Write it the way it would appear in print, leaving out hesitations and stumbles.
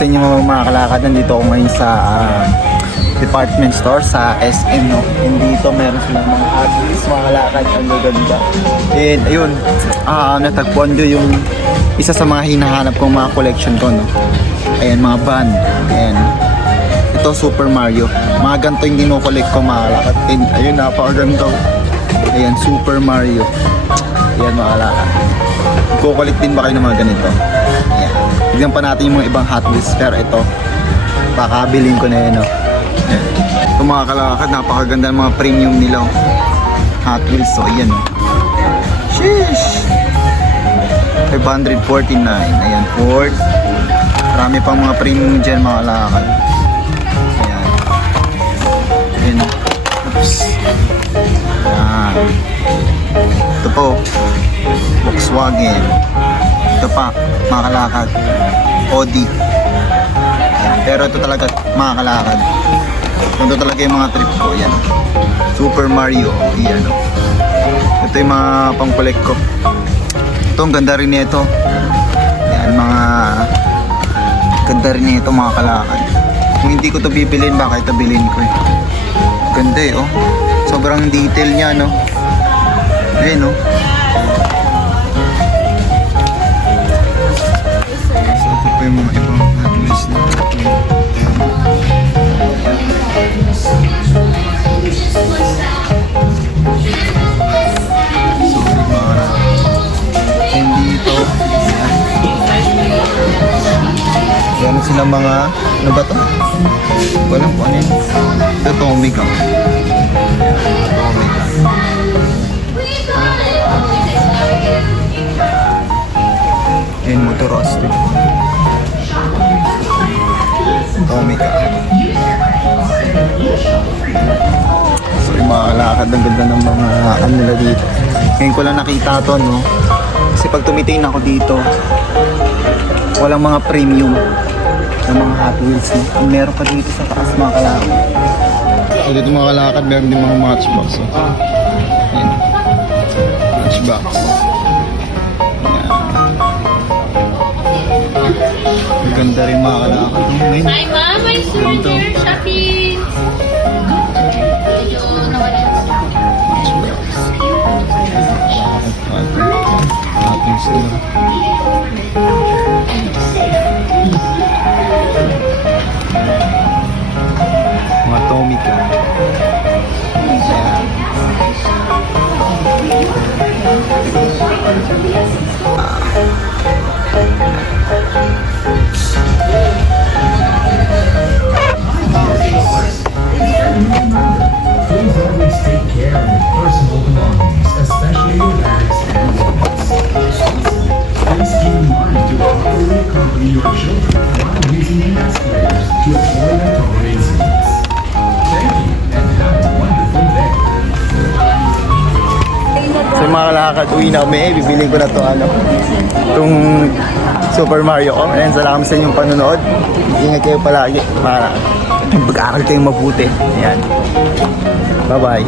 sa inyo mga kalakad, nandito ako ngayon sa department store sa SM, no? And dito meron silang mga Hot Wheels, mga kalakad, ang gaganda. And ayun, natagpuan ko yung isa sa mga hinahanap kong mga collection ko, no? Ayan, mga band. Ayan. Ito, Super Mario. Mga ganito yung kinokollect ko, mga kalakad. And ayun, napakaganda. Ayan, Super Mario. Ayan, mga kalakad. Kukulit din ba kayo ng mga ganito? Ayan. Tignan pa natin yung mga ibang Hot Wheels. Pero ito, pakabilin ko na yun, no? Ayan. Ito, mga kalakad, napakaganda ng mga premium nila, oh. Hot Wheels, so ayan, oh. Sheesh! 549. Ayan, Ford. Marami pang mga premium dyan, mga kalakad. Ayan. Ayan, oh. Oops. Ayan. Ito po, Volkswagen. Ito pa, mga kalakad, Audi. Pero ito talaga, mga kalakad, ito talaga yung mga trip ko. Yan, Super Mario. Yan, ito yung mga pang-collect ko. Ito, ang ganda rin nito. Yan, mga ganda rin nito, mga kalakad. Kung hindi ko ito bibilin, baka ito bilhin ko, eh. Ganda, eh, oh. Sobrang detail niya, no? Ayan, no? So, ito pa yung mga ibang Hot na ito. Sorry, mga hindi ito. Meron silang mga, ano ba ito? Walang po ano yun. Ito, Tomica. Tomica. Ayan, Motorostic. Tomica. So yung mga kalakad, ang ganda ng mga ano nila dito. Ngayon ko lang nakita to, no? Kasi pag tumitingin ako dito, walang mga premium ng mga Hot Wheels, no? Meron pa dito sa taas, mga kalakad. So dito, mga kalakad, meron din mga Matchbox, oh. Ayan. Matchbox. Ang ganda rin, mga kalakad. Hi ma'am, my souvenir shopping. Medyo nawala yung ating sila. Mga Tomica. Please always take care of your personal belongings, especially your bags and wallets. Please keep in mind to properly accompany your children while using the escalators to avoid untoward incidents. Thank you and have a wonderful day. So yung mga kalakad, uwi na kami. Bibili ko na to, ano, itong Super Mario ko. Ayan, salamat sa inyong panonood. Ingat kayo palagi para mag-aaral kayong mabuti. Ayan. Bye-bye.